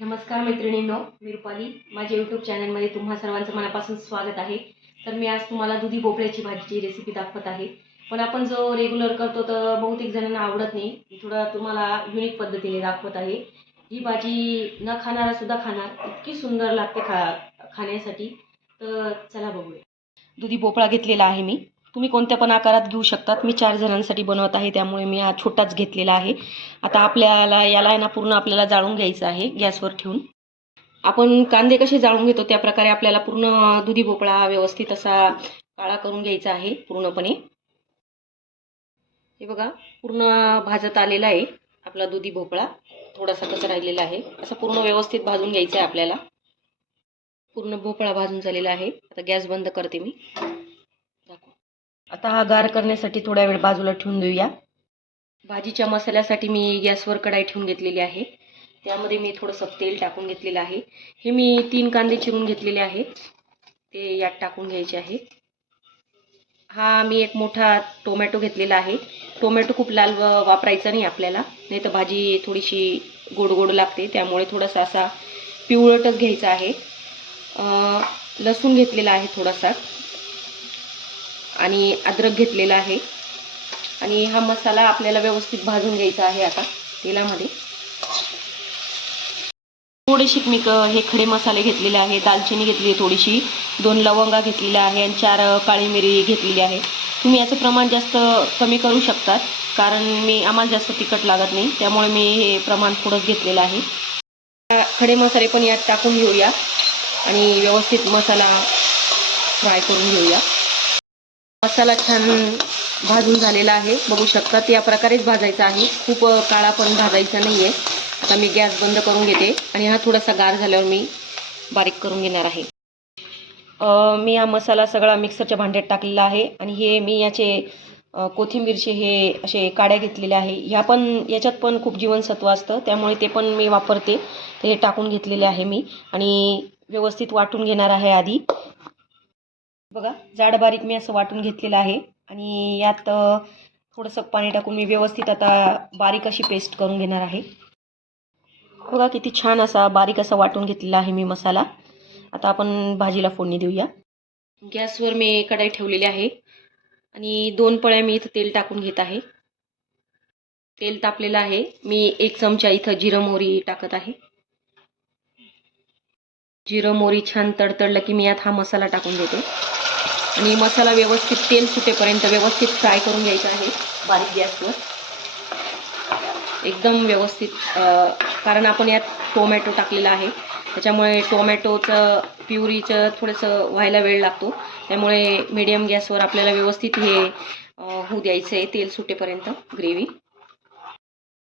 नमस्कार मैत्रिणींनो मी रुपाली. माझ्या यूट्यूब चॅनलमध्ये तुम्हा सर्वांचं मनापासून स्वागत आहे. तर मी आज तुम्हाला दुधी भोपळ्याची भाजीची रेसिपी दाखवत आहे. पण आपण जो रेग्युलर करतो तर बहुतेक जणांना आवडत नाही. मी थोडा तुम्हाला युनिक पद्धतीने दाखवत आहे. ही भाजी न खाणारासुद्धा खाणार इतकी सुंदर लागते खा खाण्यासाठी. तर चला बघूया. दुधी भोपळा घेतलेला आहे मी. तुम्ही कोणत्या पण आकारात घेऊ शकतात. मी चार जणांसाठी बनवत आहे त्यामुळे मी हा छोटाच घेतलेला आहे. आता आपल्याला याला आहे ना पूर्ण आपल्याला जाळून घ्यायचं आहे गॅसवर ठेवून. आपण कांदे कसे जाळून घेतो त्या प्रकारे आपल्याला पूर्ण दुधी भोपळा व्यवस्थित असा काळा करून घ्यायचा आहे पूर्णपणे. हे बघा पूर्ण भाजत आलेला आहे आपला दुधी भोपळा. थोडासा कसा राहिलेला आहे. असं पूर्ण व्यवस्थित भाजून घ्यायचं आहे आपल्याला. पूर्ण भोपळा भाजून झालेला आहे. आता गॅस बंद करते मी. आता हा गार करण्यासाठी थोडा वेळ बाजूला ठेवून देऊया. भाजीच्या मसाल्यासाठी मी गॅसवर कढाई ठेवून घेतलेली आहे. त्यामध्ये मी थोडंसं तेल टाकून घेतलेलं आहे. हे मी तीन कांदे चिरून घेतलेले आहे. ते यात टाकून घ्यायचे आहे. हा मी एक मोठा टोमॅटो घेतलेला आहे. टोमॅटो खूप लाल व- वापरायचा नाही आपल्याला. नाही तर भाजी थोडीशी गोड गोड लागते. त्यामुळे थोडासा असा पिवळटच घ्यायचा आहे. लसूण घेतलेला आहे थोडासा. आणि अद्रक घेतलेला आहे. आणि हा मसाला आपल्याला व्यवस्थित भाजून घ्यायचा आहे आता तेलामध्ये. थोडेसे मी क- हे खडे मसाले घेतलेले आहे दालचिनी घेतली आहे थोडीशी. दोन लवंगा घेतलेल्या आहे आणि चार काळी मिरी घेतलेली आहे. तुम्ही याचं प्रमाण जास्त कमी करू शकतात कारण मी आम्हाला जास्त तिखट लागत नाही. त्यामुळे मी हे प्रमाण थोडंच घेतलेलं आहे. खडे मसाले पण यात टाकून घेऊया. आणि व्यवस्थित मसाला फ्राय करून घेऊया. मसाला छान भाजून झालेला आहे. बघू शकतात या प्रकारेच भाजायचा आहे. खूप काळा पण भाजायचा नाही आहे आता मी गॅस बंद करून घेते आणि हा थोडासा गार झाल्यावर मी बारीक करून घेणार आहे. मी हा मसाला सगळा मिक्सरच्या भांड्यात टाकलेला आहे आणि हे मी याचे कोथिंबीरचे हे असे काड्या घेतलेल्या आहे. ह्या पण याच्यात पण खूप जीवनसत्व असतं. त्यामुळे ते पण मी वापरते. ते टाकून घेतलेले आहे मी आणि व्यवस्थित वाटून घेणार आहे आधी. बघा जाड बारीक मी असं वाटून घेतलेलं आहे. आणि यात थोडंसं पाणी टाकून मी व्यवस्थित आता बारीक अशी पेस्ट करून घेणार आहे. बघा किती छान असा बारीक असा वाटून घेतलेला आहे मी मसाला. आता आपण भाजीला फोडणी देऊया. गॅसवर मी कढाई ठेवलेली आहे. आणि दोन पळ्या मी इथं तेल टाकून घेत आहे. तेल तापलेलं आहे. मी एक चमचा इथं जिरं मोहरी टाकत आहे. जिरं मोरी छान तडतडलं की मी यात हा मसाला टाकून देते. आणि मसाला व्यवस्थित तेल सुटेपर्यंत व्यवस्थित फ्राय करून घ्यायचा आहे बारीक गॅसवर. एकदम व्यवस्थित कारण आपण यात टोमॅटो टाकलेला आहे. त्याच्यामुळे टोमॅटोचं प्युरीचं थोडंसं व्हायला वेळ लागतो. त्यामुळे मीडियम गॅसवर आपल्याला व्यवस्थित हे होऊ द्यायचं आहे तेल सुटेपर्यंत ग्रेव्ही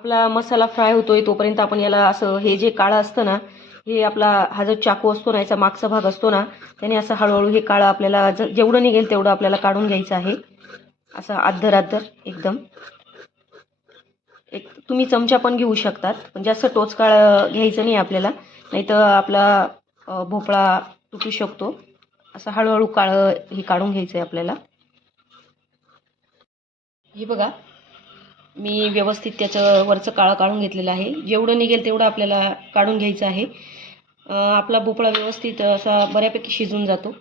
आपला मसाला फ्राय होतोय तोपर्यंत आपण याला असं हे जे काळं असतं ना हे आपला हा जो चाकू असतो ना याचा मागचा भाग असतो ना त्याने असं हळूहळू हे काळं आपल्याला जेवढं निघेल तेवढं आपल्याला काढून घ्यायचं आहे. असं आद्धर आद्धर एकदम. एक तुम्ही चमचा पण घेऊ शकतात पण जास्त टोचकाळ घ्यायचं नाही आपल्याला. नाही तर आपला भोपळा तुटू शकतो. असं हळूहळू काळं हे काढून घ्यायचं आहे आपल्याला. हे बघा मी व्यवस्थित त्याचं वरचं काळं काढून घेतलेलं आहे. जेवढं निघेल तेवढं आपल्याला काढून घ्यायचं आहे. आपला भोपळा व्यवस्थित असा बऱ्यापैकी शिजून जातो.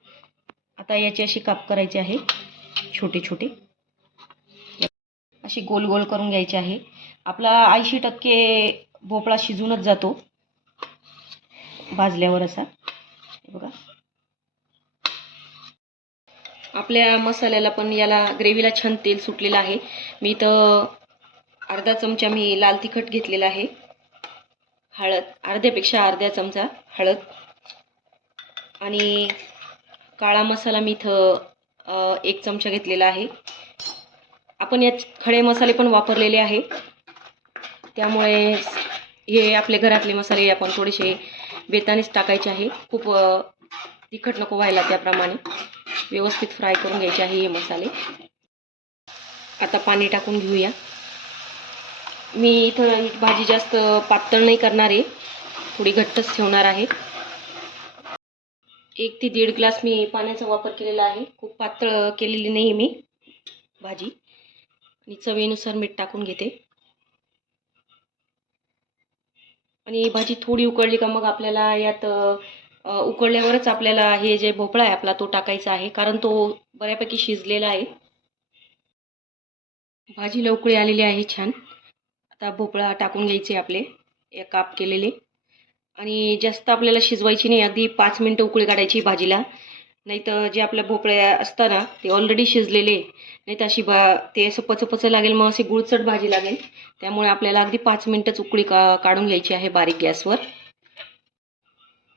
आता याची अशी काप करायची आहे छोटे छोटे. अशी गोल गोल करून घ्यायची आहे. आपला ऐंशी टक्के भोपळा शिजूनच जातो. भाजल्यावर असा. बघा. आपल्या मसाल्याला पण याला ग्रेव्हीला छान तेल सुटलेलं आहे. मी तर अर्धा चमचा मी लाल तिखट घेतलेला आहे. हळद अर्ध्यापेक्षा अर्ध्या चमचा हळद. आणि काळा मसाला मी इथं एक चमचा घेतलेला आहे. आपण यात खडे मसाले पण वापरलेले आहे. त्यामुळे हे आपले घरातले मसाले आपण थोडेसे बेतानेच टाकायचे आहे. खूप तिखट नको व्हायला त्याप्रमाणे. व्यवस्थित फ्राय करून घ्यायचे आहे हे मसाले. आता पाणी टाकून घेऊया. मी इथं भाजी जास्त पातळ नाही करणार आहे. थोडी घट्टच ठेवणार आहे. एक ते दीड ग्लास मी पाण्याचा वापर केलेला आहे. खूप पातळ केलेली नाही मी भाजी. आणि चवीनुसार मीठ टाकून घेते. आणि भाजी थोडी उकळली का मग आपल्याला यात उकळल्यावरच आपल्याला हे जे भोपळा आहे आपला तो टाकायचा आहे. कारण तो बऱ्यापैकी शिजलेला आहे. भाजी लवकळी आलेली आहे छान. आता भोपळा टाकून घ्यायचे आपले एक काप केलेले. आणि जास्त आपल्याला शिजवायची नाही अगदी पाच मिनटं उकळी काढायची भाजीला. नाही तर जे आपल्या भोपळ्या असतं ना ते ऑलरेडी शिजलेले. नाही तर अशी बा ते असं पचपच लागेल मग अशी गुळचट भाजी लागेल. त्यामुळे आपल्याला अगदी पाच मिनटंच उकळी का काढून घ्यायची आहे बारीक गॅसवर.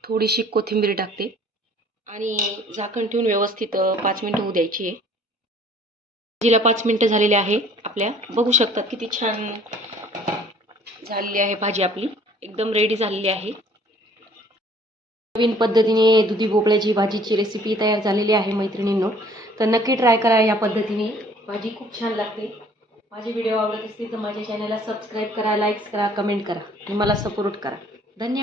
थोडीशी कोथिंबीर टाकते. आणि झाकण ठेवून व्यवस्थित पाच मिनटं होऊ द्यायची आहे. भाजीला पाच मिनटं झालेली आहे आपल्या. बघू शकतात किती छान झालेली आहे भाजी आपली. एकदम रेडी झालेली आहे. नवीन पद्धतीने दुधी भोपळ्याची भाजीची रेसिपी तयार झालेली आहे मैत्रिणींनो. तर नक्की ट्राय करा या पद्धतीने. भाजी खूप छान लागते. माझे व्हिडिओ आवडत असतील तर माझ्या चॅनलला सबस्क्राईब करा लाईक्स करा कमेंट करा आणि मला सपोर्ट करा. धन्यवाद.